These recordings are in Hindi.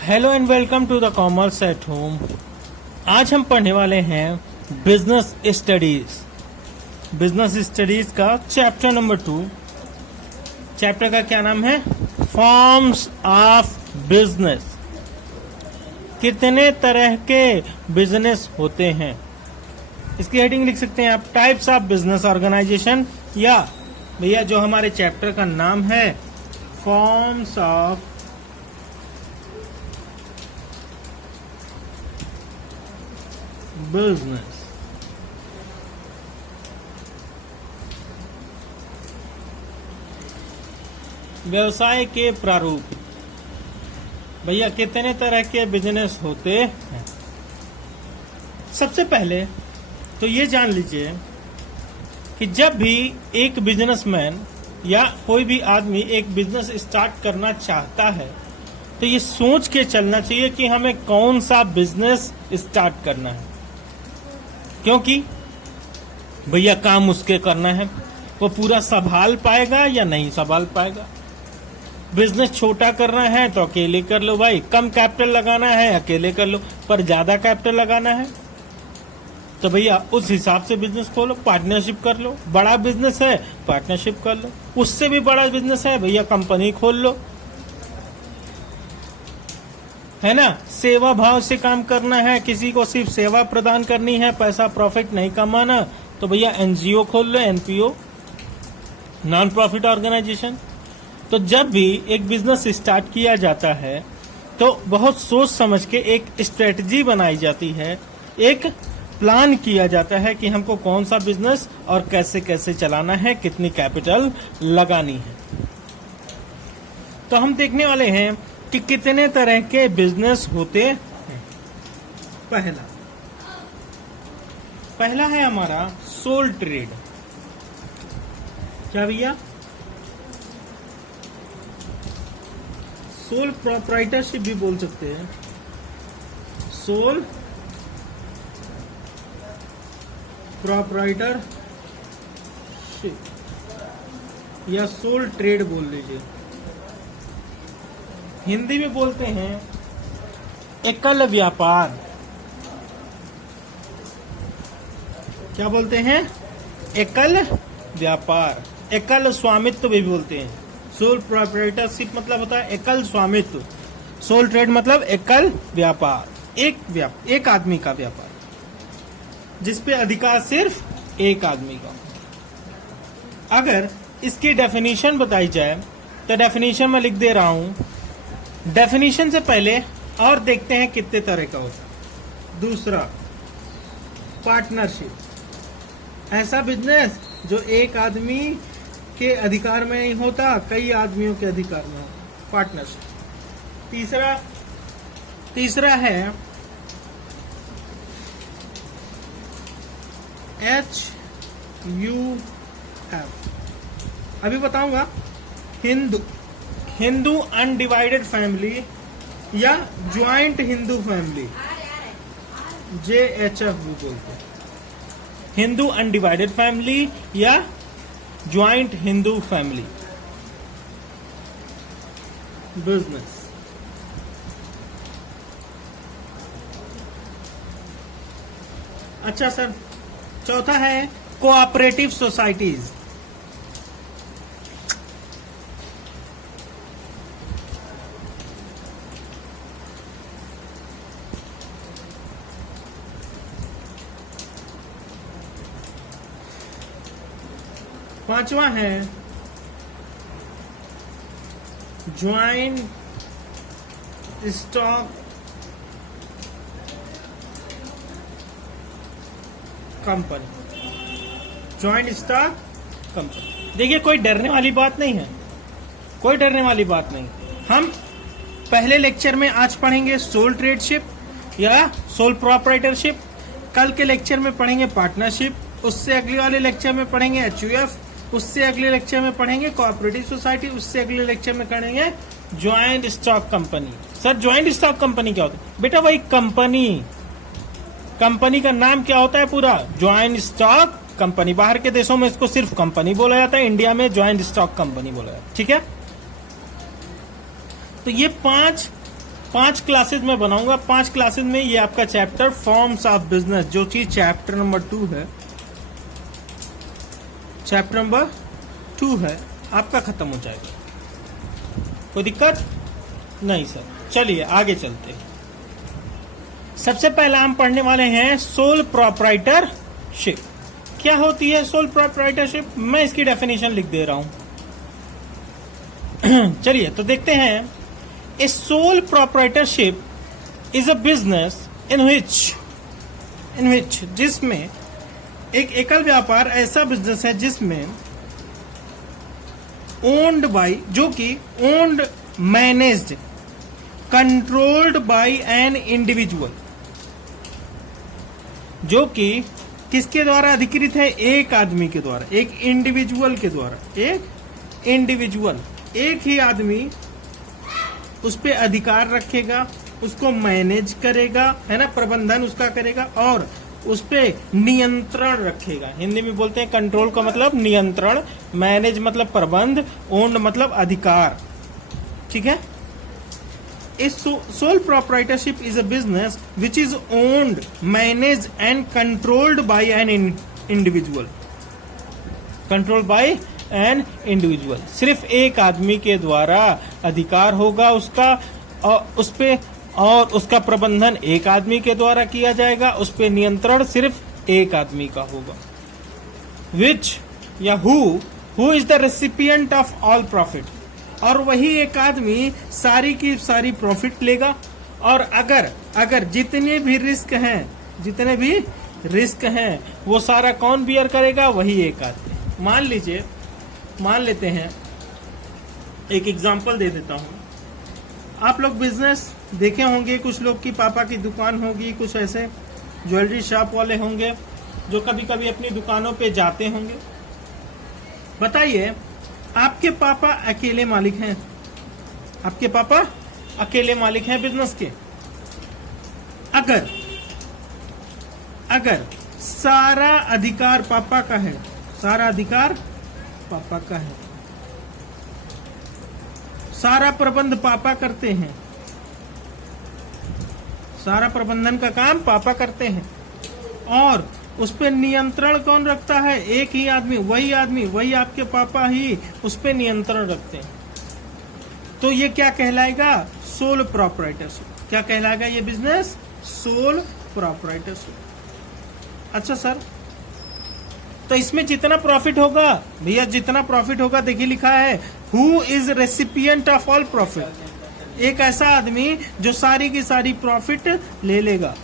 Hello and welcome to the commerce at home. आज हम पढ़ने वाले हैं बिजनेस स्टडीज। बिजनेस स्टडीज का चैप्टर नंबर 2। चैप्टर का क्या नाम है? Forms of business. कितने तरह के बिजनेस होते हैं, इसकी हेडिंग लिख सकते हैं आप, टाइप्स ऑफ बिजनेस ऑर्गेनाइजेशन, या भैया जो हमारे चैप्टर का नाम है फॉर्म्स ऑफ बिजनेस। व्यवसाय के प्रारूप। भैया कितने तरह के बिजनेस होते हैं? सबसे पहले तो ये जान लीजिए कि जब भी एक बिजनेसमैन या कोई भी आदमी एक बिजनेस स्टार्ट करना चाहता है तो ये सोच के चलना चाहिए कि हमें कौन सा बिजनेस स्टार्ट करना है, क्योंकि भैया काम उसके करना है, वो पूरा संभाल पाएगा या नहीं संभाल पाएगा। बिजनेस छोटा करना है तो अकेले कर लो भाई, कम कैपिटल लगाना है अकेले कर लो, पर ज्यादा कैपिटल लगाना है तो भैया उस हिसाब से बिजनेस खोलो, पार्टनरशिप कर लो। बड़ा बिजनेस है पार्टनरशिप कर लो, उससे भी बड़ा बिजनेस है भैया कंपनी खोल लो, है ना। सेवा भाव से काम करना है, किसी को सिर्फ सेवा प्रदान करनी है, पैसा प्रॉफिट नहीं कमाना, तो भैया एनजीओ खोल लो, एनपीओ, नॉन प्रॉफिट ऑर्गेनाइजेशन। तो जब भी एक बिजनेस स्टार्ट किया जाता है तो बहुत सोच समझ के एक स्ट्रेटजी बनाई जाती है, एक प्लान किया जाता है कि हमको कौन सा बिजनेस और कैसे कैसे चलाना है, कितनी कैपिटल लगानी है। तो हम देखने वाले हैं कि कितने तरह के बिजनेस होते हैं। पहला है हमारा सोल ट्रेड। क्या भैया? सोल प्रोप्राइटरशिप भी बोल सकते हैं, सोल प्रोप्राइटरशिप या सोल ट्रेड बोल लीजिए। हिंदी में बोलते हैं एकल व्यापार। क्या बोलते हैं? एकल व्यापार, एकल स्वामित्व भी बोलते हैं। सोल प्रोप्राइटरशिप मतलब होता है एकल स्वामित्व, सोल ट्रेड मतलब एकल व्यापार, एक आदमी का व्यापार जिसपे अधिकार सिर्फ एक आदमी का। अगर इसकी डेफिनेशन बताई जाए तो डेफिनेशन में लिख दे रहा हूं। डेफिनेशन से पहले और देखते हैं कितने तरह का होता है। दूसरा, पार्टनरशिप, ऐसा बिजनेस जो एक आदमी के अधिकार में नहीं होता, कई आदमियों के अधिकार में होता, पार्टनरशिप। तीसरा है HUF, अभी बताऊंगा। हिंदू अनडिवाइडेड फैमिली या ज्वाइंट हिंदू फैमिली, JHF भी बोलते हैं। हिंदू अनडिवाइडेड फैमिली या ज्वाइंट हिंदू फैमिली बिजनेस। अच्छा सर, चौथा है कोऑपरेटिव सोसाइटीज। पांचवा है joint stock company, joint stock company. देखिए कोई डरने वाली बात नहीं है, कोई डरने वाली बात नहीं। हम पहले लेक्चर में आज पढ़ेंगे सोल ट्रेडशिप या सोल प्रोप्राइटरशिप, कल के लेक्चर में पढ़ेंगे पार्टनरशिप, उससे अगले वाले लेक्चर में पढ़ेंगे HUF, उससे अगले लेक्चर में पढ़ेंगे कोऑपरेटिव सोसाइटी, उससे अगले लेक्चर में पढ़ेंगे joint stock company. Sir joint stock company क्या होता है? बेटा वही कंपनी का नाम क्या होता है पूरा? Joint stock company. बाहर के देशों में इसको सिर्फ कंपनी बोला जाता है, इंडिया में ज्वाइंट स्टॉक कंपनी बोला जाता है। ठीक है, तो ये 5 5 क्लासेस में बनाऊंगा। 5 क्लासेस में ये आपका चैप्टर फॉर्म्स ऑफ बिजनेस, जो चीज चैप्टर नंबर 2 है, चैप्टर नंबर 2 है, आपका खत्म हो जाएगा। कोई दिक्कत नहीं सर। चलिए आगे चलते हैं। सबसे पहला हम पढ़ने वाले हैं सोल प्रोप्राइटरशिप। क्या होती है सोल प्रोप्राइटरशिप? मैं इसकी डेफिनेशन लिख दे रहा हूं। चलिए तो देखते हैं। A sole proprietorship is a business in which जिसमें एक एकल व्यापार ऐसा बिजनेस है जिसमें ओन्ड बाय, जो कि owned, managed, controlled by an individual, जो कि किसके द्वारा अधिकृत है? एक आदमी के द्वारा, एक इंडिविजुअल के द्वारा। एक इंडिविजुअल, एक ही आदमी उस पे अधिकार रखेगा, उसको मैनेज करेगा, है ना, प्रबंधन उसका करेगा और उस पे नियंत्रण रखेगा। हिंदी में बोलते हैं कंट्रोल का मतलब नियंत्रण, मैनेज मतलब प्रबंध, ओन्ड मतलब अधिकार। ठीक है। Sole proprietorship is a business which is owned, managed and controlled by an individual. Controlled by an individual. सिर्फ एक आदमी के द्वारा अधिकार होगा उसका और उस पे, और उसका प्रबंधन एक आदमी के द्वारा किया जाएगा, उस पे नियंत्रण सिर्फ एक आदमी का होगा। Which या who is the recipient of all profit, और वही एक आदमी सारी की सारी प्रॉफिट लेगा। और अगर जितने भी रिस्क हैं वो सारा कौन बियर करेगा? वही एक आदमी। मान लेते हैं, एक एग्जांपल दे देता हूं। आप लोग बिजनेस देखे होंगे, कुछ लोग की पापा की दुकान होगी, कुछ ऐसे ज्वेलरी शॉप वाले होंगे जो कभी कभी अपनी दुकानों पे जाते होंगे। बताइए, आपके पापा अकेले मालिक हैं, आपके पापा अकेले मालिक हैं बिजनेस के। अगर सारा अधिकार पापा का है, सारा अधिकार पापा का है, सारा प्रबंध पापा करते हैं, सारा प्रबंधन का काम पापा करते हैं, और उस पे नियंत्रण कौन रखता है? एक ही आदमी, वही आपके पापा ही उस पे नियंत्रण रखते हैं, तो ये क्या कहलाएगा? Sole proprietorship. क्या कहलाएगा ये बिजनेस? Sole proprietorship. अच्छा सर, तो इसमें जितना प्रॉफिट होगा, भैया जितना प्रॉफिट होगा, देखिए लिखा है who is recipient of all profit. एक ऐसा आदमी जो सारी की सारी प्रॉफिट ले लेगा,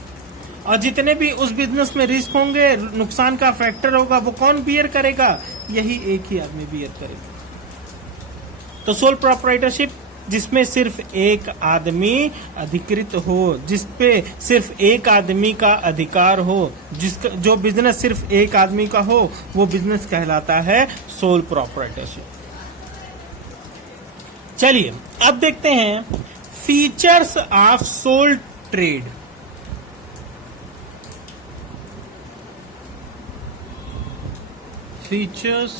और जितने भी उस बिजनेस में रिस्क होंगे, नुकसान का फैक्टर होगा, वो कौन बियर करेगा? यही एक ही आदमी बियर करेगा। तो सोल प्रोप्राइटरशिप जिसमें सिर्फ एक आदमी अधिकृत हो, जिसपे सिर्फ एक आदमी का अधिकार हो, जो बिजनेस सिर्फ एक आदमी का हो, वो बिजनेस कहलाता है सोल प्रोप्राइटरशिप। चलिए अब देखते हैं features of sole trade. Features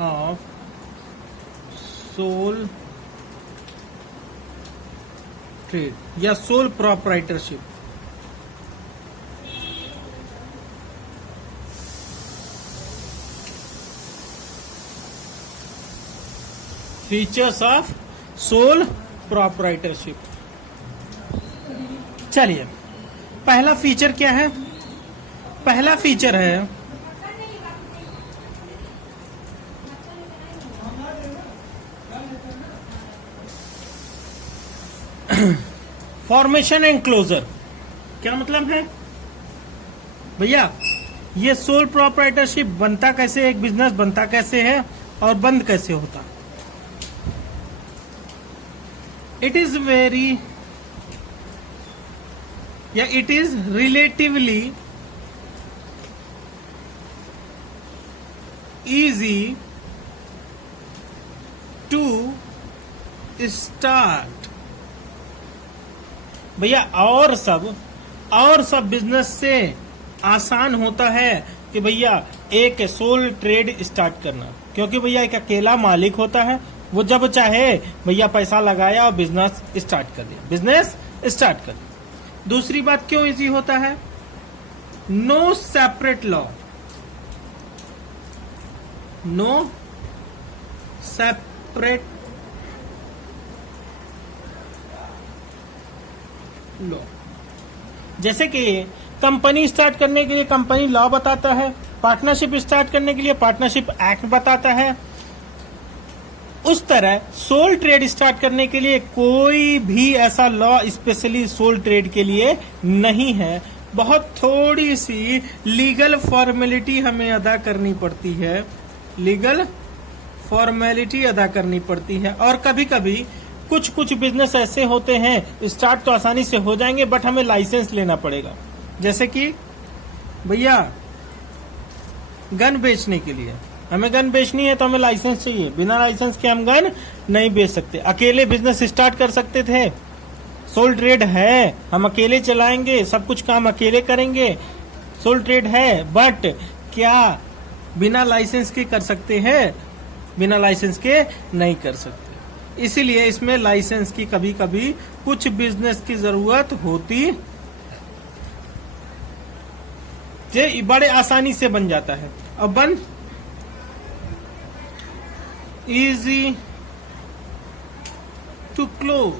of sole trade या sole proprietorship. Features of sole proprietorship. चलिए, पहला फीचर क्या है? पहला फीचर है फॉर्मेशन एंड क्लोजर। क्या मतलब है भैया? ये सोल प्रोप्राइटरशिप बनता कैसे, एक बिजनेस बनता कैसे है और बंद कैसे होता? इट इज वेरी या it is relatively easy to start। भैया और सब बिजनेस से आसान होता है कि भैया एक सोल ट्रेड स्टार्ट करना, क्योंकि भैया एक अकेला मालिक होता है वो जब चाहे भैया पैसा लगाया और बिजनेस स्टार्ट कर दिया, बिजनेस स्टार्ट कर दिया। दूसरी बात क्यों इजी होता है? No separate law, no separate law. जैसे कि कंपनी स्टार्ट करने के लिए कंपनी लॉ बताता है, पार्टनरशिप स्टार्ट करने के लिए पार्टनरशिप एक्ट बताता है, उस तरह सोल ट्रेड स्टार्ट करने के लिए कोई भी ऐसा लॉ स्पेशली सोल ट्रेड के लिए नहीं है। बहुत थोड़ी सी लीगल फॉर्मेलिटी हमें अदा करनी पड़ती है, लीगल फॉर्मेलिटी अदा करनी पड़ती है। और कभी कभी कुछ बिजनेस ऐसे होते हैं स्टार्ट तो आसानी से हो जाएंगे बट हमें लाइसेंस लेना पड़ेगा। जैसे कि भैया गन बेचने के लिए हमें गन बेचनी है तो हमें लाइसेंस चाहिए, बिना लाइसेंस के हम गन नहीं बेच सकते। अकेले बिजनेस स्टार्ट कर सकते थे, सोल ट्रेड है, हम अकेले चलाएंगे, सब कुछ काम अकेले करेंगे, सोल ट्रेड है, बट क्या बिना लाइसेंस के कर सकते हैं? बिना लाइसेंस के नहीं कर सकते। इसीलिए इसमें लाइसेंस की कभी कभी कुछ बिजनेस की जरूरत होती, ये बड़े आसानी से बन जाता है। अब बन इजी टू क्लोज।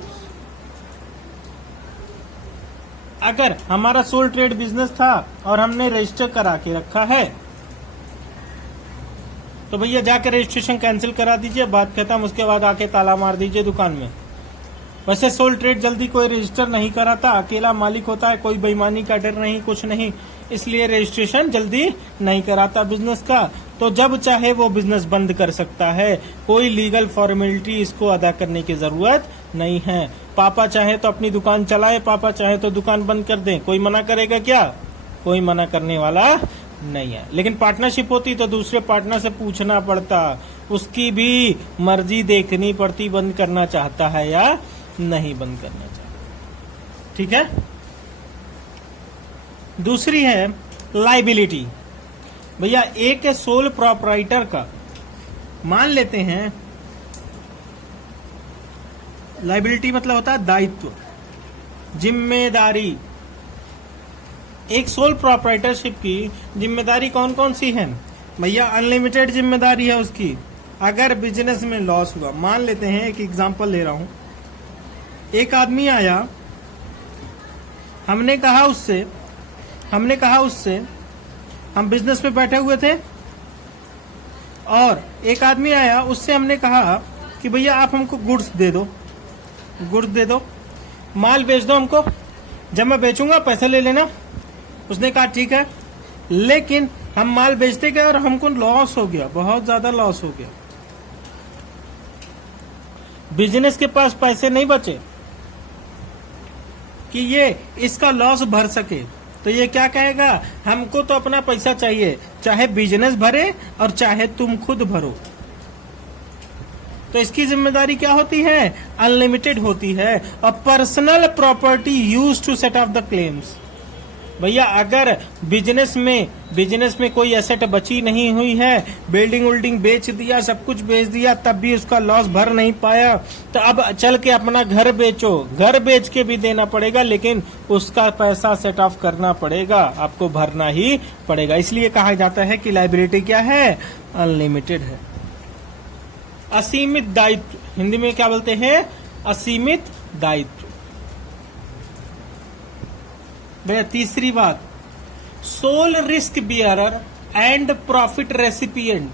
अगर हमारा सोल ट्रेड बिजनेस था और हमने रजिस्टर करा के रखा है तो भैया जाकर रजिस्ट्रेशन कैंसिल करा दीजिए, बात खत्म। उसके बाद आके ताला मार दीजिए दुकान में। वैसे सोल ट्रेड जल्दी कोई रजिस्टर नहीं कराता, अकेला मालिक होता है, कोई बेईमानी का डर नहीं, कुछ नहीं, इसलिए रजिस्ट्रेशन जल्दी नहीं कराता बिजनेस का। तो जब चाहे वो बिजनेस बंद कर सकता है, कोई लीगल फॉर्मेलिटी इसको अदा करने की जरूरत नहीं है। पापा चाहे तो अपनी दुकान चलाए, पापा चाहे तो दुकान बंद कर दें, कोई मना करेगा क्या? कोई मना करने वाला नहीं है। लेकिन पार्टनरशिप होती तो दूसरे पार्टनर से पूछना पड़ता, उसकी भी मर्जी देखनी पड़ती, बंद करना चाहता है या नहीं बंद करना चाहता। ठीक है। दूसरी है लाइबिलिटी। भैया एक सोल प्रोपराइटर का मान लेते हैं, लाइबिलिटी मतलब होता है दायित्व, जिम्मेदारी। एक सोल प्रोपराइटरशिप की जिम्मेदारी कौन कौन सी है? भैया अनलिमिटेड जिम्मेदारी है उसकी। अगर बिजनेस में लॉस हुआ, मान लेते हैं, एक एग्जांपल ले रहा हूं, एक आदमी आया, हमने कहा उससे हम बिजनेस में बैठे हुए थे और एक आदमी आया, उससे हमने कहा कि भैया आप हमको गुड्स दे दो, माल बेच दो हमको, जब मैं बेचूंगा पैसे ले लेना। उसने कहा ठीक है, लेकिन हम माल बेचते गए और हमको लॉस हो गया, बहुत ज्यादा लॉस हो गया, बिजनेस के पास पैसे नहीं बचे कि ये इसका लॉस भर सके। तो ये क्या कहेगा? हमको तो अपना पैसा चाहिए, चाहे बिजनेस भरे और चाहे तुम खुद भरो। तो इसकी जिम्मेदारी क्या होती है? अनलिमिटेड होती है। और personal property use to set off the claims. भैया अगर बिजनेस में कोई एसेट बची नहीं हुई है, बिल्डिंग उल्डिंग बेच दिया, सब कुछ बेच दिया, तब भी उसका लॉस भर नहीं पाया, तो अब चल के अपना घर बेचो, घर बेच के भी देना पड़ेगा, लेकिन उसका पैसा सेट ऑफ करना पड़ेगा, आपको भरना ही पड़ेगा। इसलिए कहा जाता है कि लायबिलिटी क्या है? अनलिमिटेड है। असीमित दायित्व, हिंदी में क्या बोलते हैं? असीमित दायित्व। भैया तीसरी बात, sole risk bearer and profit recipient.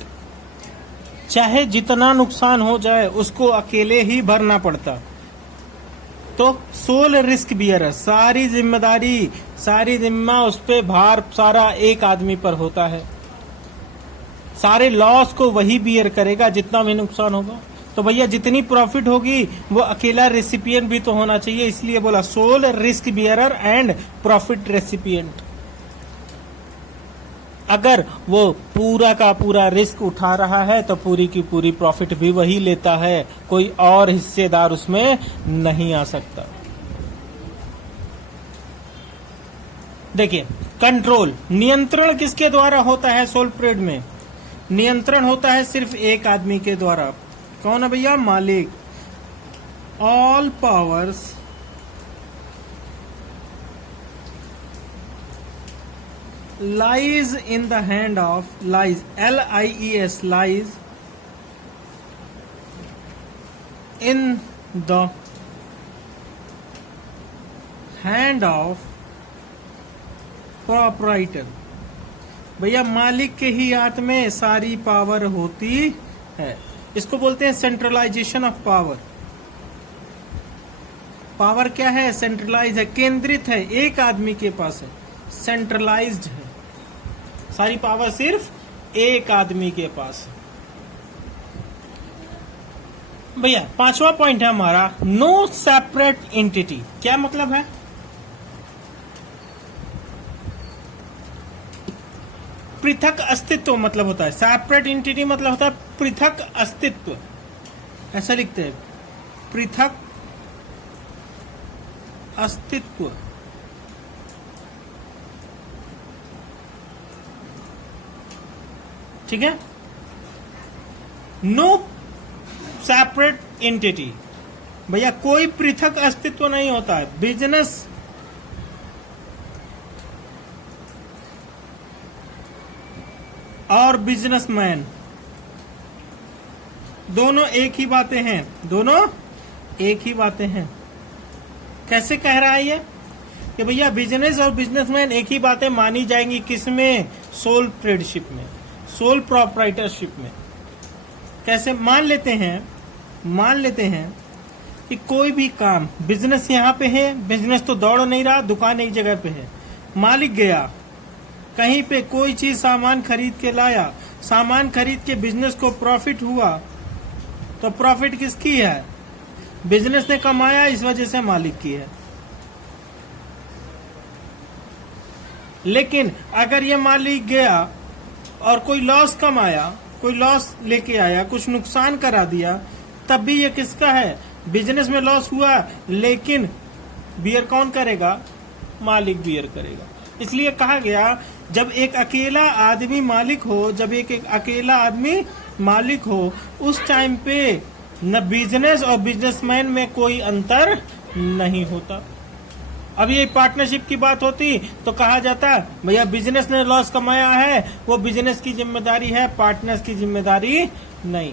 चाहे जितना नुकसान हो जाए उसको अकेले ही भरना पड़ता। तो सोल रिस्क बियरर, सारी जिम्मेदारी, सारी जिम्मा उस पे भार सारा एक आदमी पर होता है, सारे लॉस को वही बियर करेगा जितना भी नुकसान होगा। तो भैया जितनी प्रॉफिट होगी वो अकेला रेसिपिएंट भी तो होना चाहिए, इसलिए बोला sole risk bearer and profit recipient. अगर वो पूरा का पूरा रिस्क उठा रहा है तो पूरी की पूरी प्रॉफिट भी वही लेता है, कोई और हिस्सेदार उसमें नहीं आ सकता। देखिए कंट्रोल, नियंत्रण किसके द्वारा होता है? सोल ट्रेड में नियंत्रण होता है सिर्फ एक आदमी के द्वारा। कौन है भैया? मालिक। All powers lies in the hand of, lies, L-I-E-S, lies in the hand of proprietor। भैया मालिक के ही हाथ में सारी पावर होती है। इसको बोलते हैं सेंट्रलाइजेशन ऑफ पावर। पावर क्या है? सेंट्रलाइज है, केंद्रित है, एक आदमी के पास है, सेंट्रलाइज्ड है। सारी पावर सिर्फ एक आदमी के पास है। भैया पांचवा पॉइंट है हमारा, नो सेपरेट एंटिटी। क्या मतलब है? पृथक अस्तित्व मतलब होता है। सेपरेट एंटिटी मतलब होता है पृथक अस्तित्व। ऐसा लिखते हैं, पृथक अस्तित्व। ठीक है। नो सेपरेट एंटिटी, भैया कोई पृथक अस्तित्व नहीं होता है। बिजनेस और बिजनेसमैन दोनों एक ही बातें हैं, दोनों एक ही बातें हैं। कैसे कह रहा है ये कि भैया बिजनेस और बिजनेसमैन एक ही बातें मानी जाएंगी किसमें? सोल ट्रेडशिप में, सोल प्रोप्राइटरशिप में। कैसे मान लेते हैं कि कोई भी काम, बिजनेस यहाँ पे है, बिजनेस तो दौड़ नहीं रहा, दुकान एक जगह पे है, मालिक गया कहीं पे कोई चीज सामान खरीद के लाया, सामान खरीद के बिजनेस को प्रॉफिट हुआ, तो प्रॉफिट किसकी है? बिजनेस ने कमाया, इस वजह से मालिक की है। लेकिन अगर ये मालिक गया और कोई लॉस कमाया, कोई लॉस लेके आया, कुछ नुकसान करा दिया, तब भी ये किसका है? बिजनेस में लॉस हुआ, लेकिन बियर कौन करेगा? मालिक बियर करेगा। इसलिए कहा गया जब एक अकेला आदमी मालिक हो, जब एक अकेला आदमी मालिक हो, उस टाइम पे न बिजनेस और बिजनेसमैन में कोई अंतर नहीं होता। अब ये पार्टनरशिप की बात होती तो कहा जाता भैया बिजनेस ने लॉस कमाया है, वो बिजनेस की जिम्मेदारी है, पार्टनर्स की जिम्मेदारी नहीं।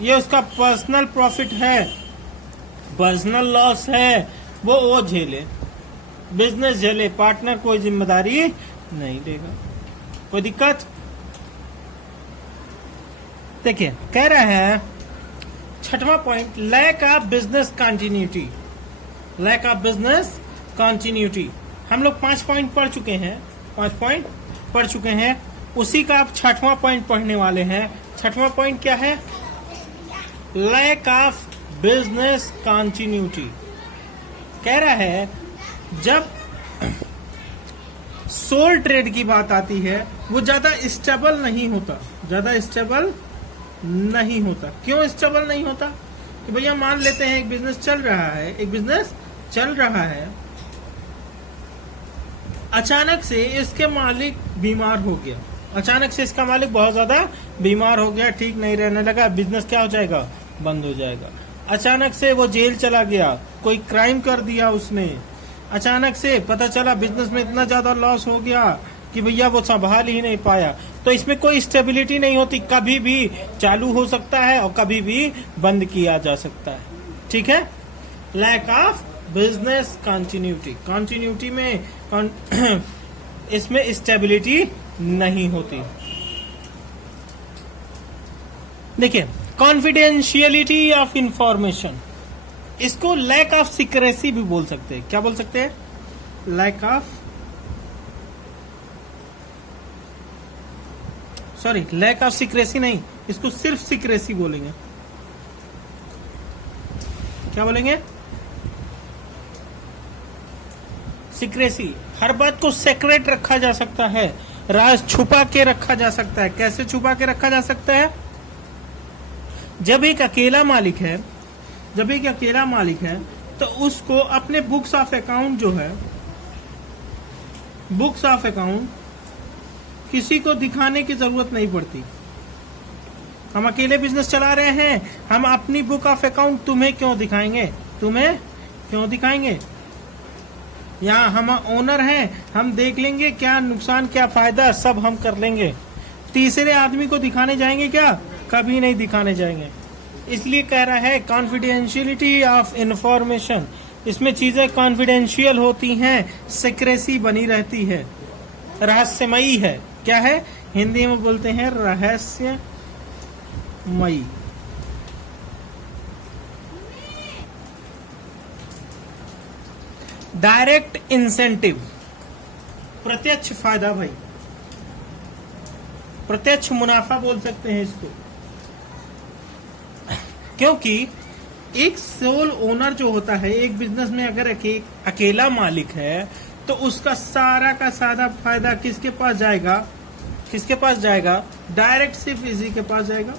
ये उसका पर्सनल प्रॉफिट है, पर्सनल लॉस है, वो झेले, बिजनेस झेले, पार्टनर कोई जिम्मेदारी नहीं लेगा। कोई दिक्कत? देखिए कह रहा है छठवां point, lack of business continuity. Lack of business continuity. हम लोग 5 पॉइंट पढ़ चुके हैं, 5 पॉइंट पढ़ चुके हैं, उसी का आप छठवां पॉइंट पढ़ने वाले हैं। छठवां पॉइंट क्या है? Lack of business continuity. कह रहा है जब सोल ट्रेड की बात आती है वो ज्यादा स्टेबल नहीं होता, ज्यादा स्टेबल नहीं होता। क्यों स्टेबल नहीं होता? कि भैया मान लेते हैं एक बिजनेस चल रहा है, एक बिजनेस चल रहा है, अचानक से इसके मालिक बीमार हो गया, अचानक से इसका मालिक बहुत ज्यादा बीमार हो गया, ठीक नहीं रहने लगा, बिजनेस क्या हो जाएगा? बंद हो जाएगा। अचानक से वो जेल चला गया, कोई क्राइम कर दिया उसने, अचानक से पता चला बिजनेस में इतना ज्यादा लॉस हो गया कि भैया वो संभाल ही नहीं पाया, तो इसमें कोई स्टेबिलिटी नहीं होती, कभी भी चालू हो सकता है और कभी भी बंद किया जा सकता है। ठीक है। Lack of business continuity, continuity में इसमें स्टेबिलिटी नहीं होती। देखिए कॉन्फिडेंशियलिटी ऑफ इंफॉर्मेशन, इसको लैक ऑफ सीक्रेसी भी बोल सकते हैं। क्या बोल सकते हैं? Lack of, sorry lack of secrecy नहीं, इसको सिर्फ सीक्रेसी बोलेंगे। क्या बोलेंगे? सीक्रेसी। हर बात को सीक्रेट रखा जा सकता है, राज छुपा के रखा जा सकता है। कैसे छुपा के रखा जा सकता है? जब एक अकेला मालिक है, जब एक अकेला मालिक है तो उसको अपने बुक्स ऑफ अकाउंट जो है, बुक्स ऑफ अकाउंट किसी को दिखाने की जरूरत नहीं पड़ती। हम अकेले बिजनेस चला रहे हैं, हम अपनी बुक ऑफ अकाउंट तुम्हें क्यों दिखाएंगे, तुम्हें क्यों दिखाएंगे? यहाँ हम ओनर हैं, हम देख लेंगे क्या नुकसान क्या फायदा सब हम कर लेंगे। तीसरे आदमी को दिखाने जाएंगे क्या? कभी नहीं दिखाने जाएंगे। इसलिए कह रहा है कॉन्फिडेंशियलिटी ऑफ इंफॉर्मेशन, इसमें चीजें कॉन्फिडेंशियल होती हैं, सीक्रेसी बनी रहती है, रहस्यमयी है। क्या है? हिंदी में बोलते हैं रहस्यमयी। डायरेक्ट इंसेंटिव, प्रत्यक्ष फायदा भाई, प्रत्यक्ष मुनाफा बोल सकते हैं इसको। क्योंकि एक सोल ओनर जो होता है एक बिजनेस में, अगर अकेला मालिक है तो उसका सारा का सारा फायदा किसके पास जाएगा? किसके पास जाएगा? डायरेक्ट सिर्फ इसी के पास जाएगा।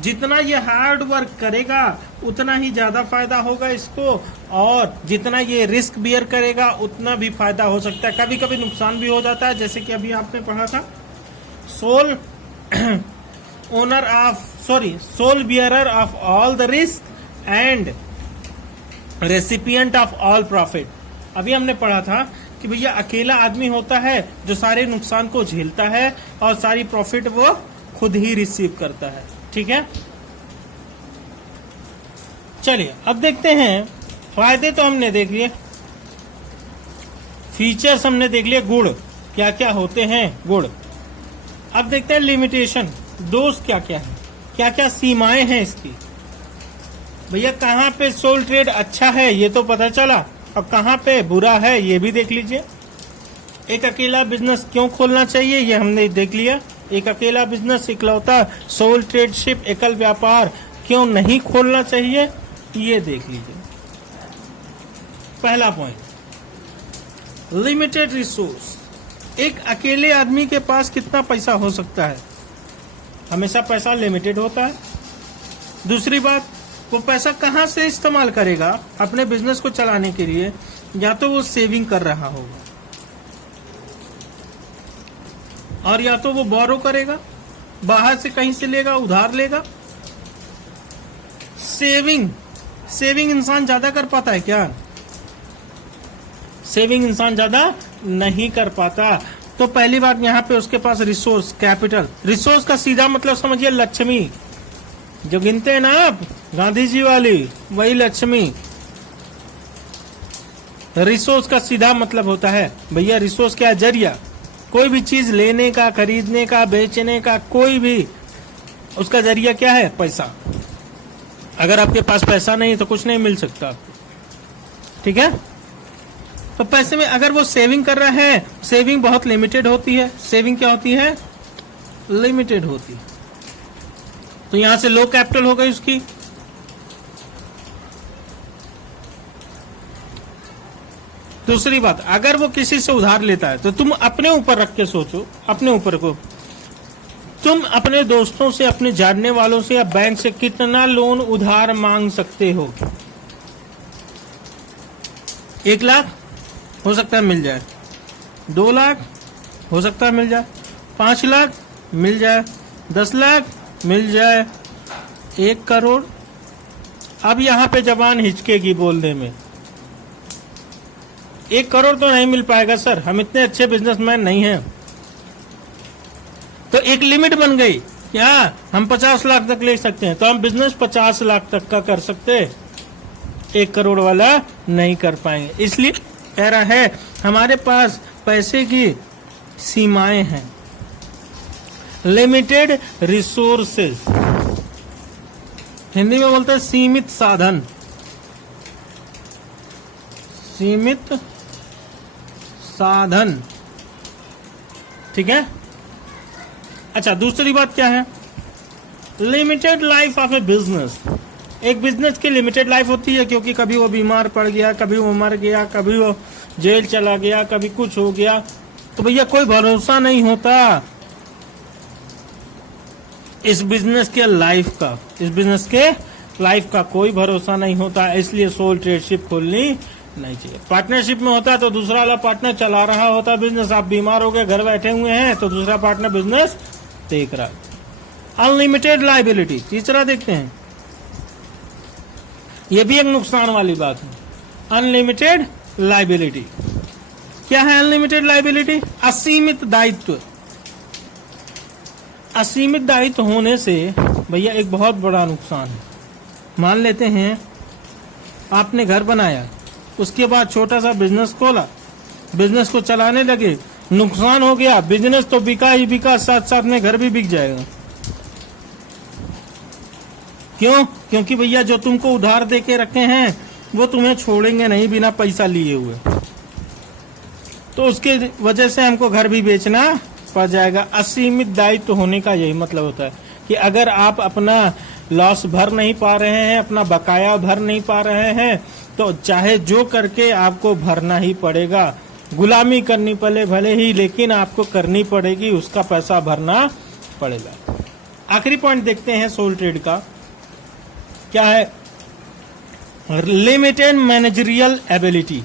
जितना ये हार्ड वर्क करेगा उतना ही ज्यादा फायदा होगा इसको, और जितना ये रिस्क बियर करेगा उतना भी फायदा हो सकता है। कभी कभी नुकसान भी हो जाता है, जैसे कि अभी आपने पढ़ा था sole owner of sole bearer of all the risk and recipient of all profit. अभी हमने पढ़ा था कि भैया अकेला आदमी होता है जो सारे नुकसान को झेलता है और सारी प्रॉफिट वो खुद ही रिसीव करता है। ठीक है, चलिए अब देखते हैं। फायदे तो हमने देख लिए, फीचर्स हमने देख लिए, गुण क्या क्या होते हैं गुण। अब देखते हैं लिमिटेशन, दोष क्या क्या है, क्या क्या सीमाएं हैं इसकी। भैया कहाँ पे सोल ट्रेड अच्छा है ये तो पता चला, और कहाँ पे बुरा है ये भी देख लीजिए। एक अकेला बिजनेस क्यों खोलना चाहिए ये हमने देख लिया। एक अकेला बिजनेस इकलौता सोल ट्रेडशिप एकल व्यापार क्यों नहीं खोलना चाहिए ये देख लीजिए। पहला पॉइंट, लिमिटेड रिसोर्स। एक अकेले आदमी के पास कितना पैसा हो सकता है? हमेशा पैसा लिमिटेड होता है। दूसरी बात, वो पैसा कहां से इस्तेमाल करेगा अपने बिजनेस को चलाने के लिए? या तो वो सेविंग कर रहा होगा, और या तो वो बोरो करेगा, बाहर से कहीं से लेगा, उधार लेगा। सेविंग इंसान ज्यादा कर पाता है क्या? सेविंग इंसान ज्यादा नहीं कर पाता। तो पहली बात यहाँ पे उसके पास रिसोर्स, कैपिटल। रिसोर्स का सीधा मतलब समझिए लक्ष्मी, जो गिनते हैं ना आप गांधी जी वाली, वही लक्ष्मी। रिसोर्स का सीधा मतलब होता है भैया, रिसोर्स क्या? जरिया। कोई भी चीज लेने का, खरीदने का, बेचने का, कोई भी उसका जरिया क्या है? पैसा। अगर आपके पास पैसा नहीं तो कुछ नहीं मिल सकता आपको। ठीक है, तो पैसे में अगर वो सेविंग कर रहा है, सेविंग बहुत लिमिटेड होती है। सेविंग क्या होती है? लिमिटेड होती है। तो यहां से लो कैपिटल हो गई उसकी। दूसरी बात, अगर वो किसी से उधार लेता है तो तुम अपने ऊपर रख के सोचो, अपने ऊपर को, तुम अपने दोस्तों से, अपने जानने वालों से या बैंक से कितना लोन उधार मांग सकते हो? 1 लाख हो सकता है मिल जाए, 2 लाख हो सकता है मिल जाए, 5 लाख मिल जाए, 10 लाख मिल जाए, 1 करोड़। अब यहां पे जबान हिचकेगी बोलने में। 1 करोड़ तो नहीं मिल पाएगा सर, हम इतने अच्छे बिजनेसमैन नहीं हैं। तो एक लिमिट बन गई क्या? हम 50 लाख तक ले सकते हैं, तो हम बिजनेस 50 लाख तक का कर सकते, 1 करोड़ वाला नहीं कर पाएंगे। इसलिए कह रहा है हमारे पास पैसे की सीमाएं हैं, लिमिटेड रिसोर्सेज। हिंदी में बोलते हैं सीमित साधन, सीमित साधन। ठीक है, अच्छा दूसरी बात क्या है? Limited life of A business. एक बिजनेस की लिमिटेड लाइफ होती है, क्योंकि कभी वो बीमार पड़ गया, कभी वो मर गया, कभी वो जेल चला गया, कभी कुछ हो गया, तो भैया कोई भरोसा नहीं होता इस बिजनेस के लाइफ का। इस बिजनेस के लाइफ का कोई भरोसा नहीं होता, इसलिए सोल ट्रेडशिप खोलनी नहीं चाहिए। पार्टनरशिप में होता तो दूसरा वाला पार्टनर चला रहा होता बिजनेस, आप बीमार हो गए, घर बैठे हुए हैं, तो दूसरा पार्टनर बिजनेस देख रहा। अनलिमिटेड लाइबिलिटी, तीसरा देखते हैं, ये भी एक नुकसान वाली बात है। अनलिमिटेड लाइबिलिटी क्या है? अनलिमिटेड लाइबिलिटी असीमित दायित्व। असीमित दायित्व होने से भैया एक बहुत बड़ा नुकसान है। मान लेते हैं आपने घर बनाया, उसके बाद छोटा सा बिजनेस खोला, बिजनेस को चलाने लगे, नुकसान हो गया, बिजनेस तो बिका ही बिका, साथ साथ में घर भी बिक जाएगा। क्यों? क्योंकि भैया जो तुमको उधार दे के रखे हैं वो तुम्हें छोड़ेंगे नहीं बिना पैसा लिए हुए, तो उसके वजह से हमको घर भी बेचना पड़ जाएगा। असीमित दायित्व होने का यही मतलब होता है कि अगर आप अपना लॉस भर नहीं पा रहे हैं, अपना बकाया भर नहीं पा रहे हैं, तो चाहे जो करके आपको भरना ही पड़ेगा। गुलामी करनी पड़े भले ही, लेकिन आपको करनी पड़ेगी, उसका पैसा भरना पड़ेगा। आखिरी पॉइंट देखते हैं सोल ट्रेड का, क्या है? Limited managerial ability.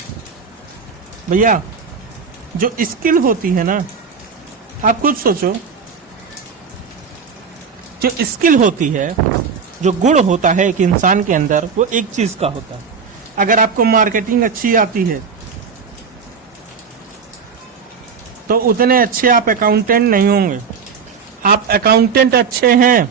भैया जो स्किल होती है ना, आप खुद सोचो, जो स्किल होती है, जो गुण होता है एक इंसान के अंदर, वो एक चीज का होता है। अगर आपको मार्केटिंग अच्छी आती है तो उतने अच्छे आप अकाउंटेंट नहीं होंगे। आप अकाउंटेंट अच्छे हैं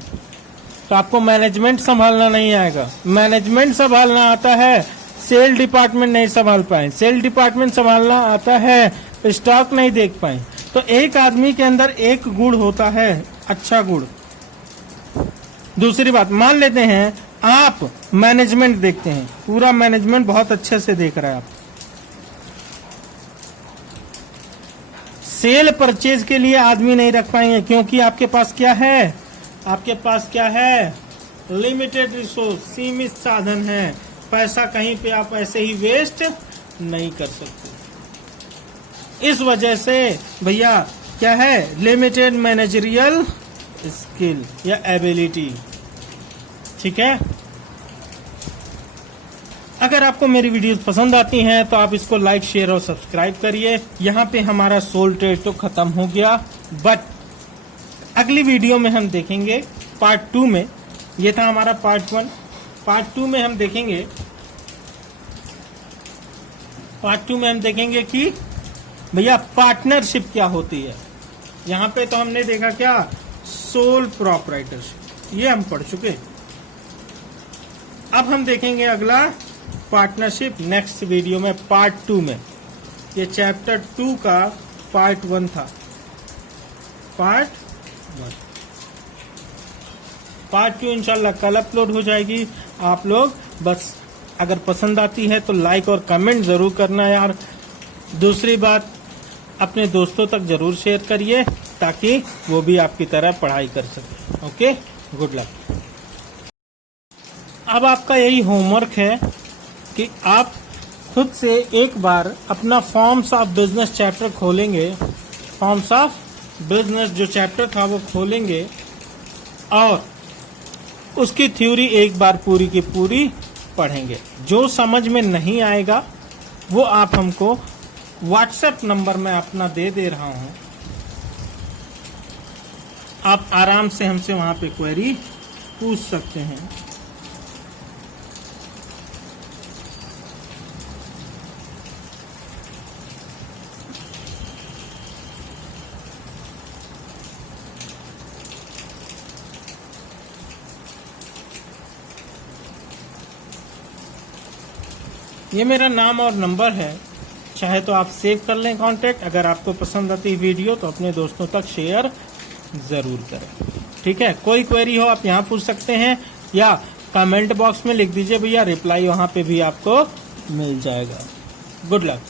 तो आपको मैनेजमेंट संभालना नहीं आएगा। मैनेजमेंट संभालना आता है, सेल डिपार्टमेंट नहीं संभाल पाए। सेल डिपार्टमेंट संभालना आता है, स्टॉक नहीं देख पाए। तो एक आदमी के अंदर एक गुण होता है, अच्छा गुण। दूसरी बात, मान लेते हैं आप मैनेजमेंट देखते हैं, पूरा मैनेजमेंट बहुत अच्छे से देख रहा है, आप सेल परचेज के लिए आदमी नहीं रख पाएंगे, क्योंकि आपके पास क्या है? आपके पास क्या है? लिमिटेड रिसोर्स, सीमित साधन है। पैसा कहीं पे आप ऐसे ही वेस्ट नहीं कर सकते। इस वजह से भैया क्या है? लिमिटेड मैनेजरियल स्किल या एबिलिटी। ठीक है, अगर आपको मेरी वीडियोस पसंद आती हैं तो आप इसको लाइक, शेयर और सब्सक्राइब करिए। यहाँ पे हमारा सोल ट्रेड तो खत्म हो गया, बट अगली वीडियो में हम देखेंगे पार्ट 2 में। ये था हमारा पार्ट 1। पार्ट 2 में हम देखेंगे, कि भैया पार्टनरशिप क्या होती है। यहाँ पे तो हमने देखा क्या? सोल प्रोप्राइटरशिप, ये हम पढ़ चुके। अब हम देखेंगे अगला पार्टनरशिप नेक्स्ट वीडियो में, पार्ट 2 में। ये चैप्टर 2 का पार्ट 1 था। पार्ट 2 इंशाल्लाह कल अपलोड हो जाएगी। आप लोग बस अगर पसंद आती है तो लाइक और कमेंट जरूर करना यार। दूसरी बात, अपने दोस्तों तक जरूर शेयर करिए ताकि वो भी आपकी तरह पढ़ाई कर सके। Okay, good luck. अब आपका यही होमवर्क है कि आप खुद से एक बार अपना फॉर्म्स ऑफ बिजनेस चैप्टर खोलेंगे। फॉर्म्स ऑफ बिजनेस जो चैप्टर था वो खोलेंगे और उसकी थ्योरी एक बार पूरी की पूरी पढ़ेंगे। जो समझ में नहीं आएगा वो आप हमको व्हाट्सएप नंबर मैं अपना दे रहा हूं, आप आराम से हमसे वहां पे क्वेरी पूछ सकते हैं। ये मेरा नाम और नंबर है, चाहे तो आप सेव कर लें कॉन्टेक्ट। अगर आपको पसंद आती वीडियो तो अपने दोस्तों तक शेयर जरूर करें। ठीक है, कोई क्वेरी हो आप यहाँ पूछ सकते हैं या कमेंट बॉक्स में लिख दीजिए भैया, रिप्लाई वहाँ पे भी आपको मिल जाएगा। Good luck.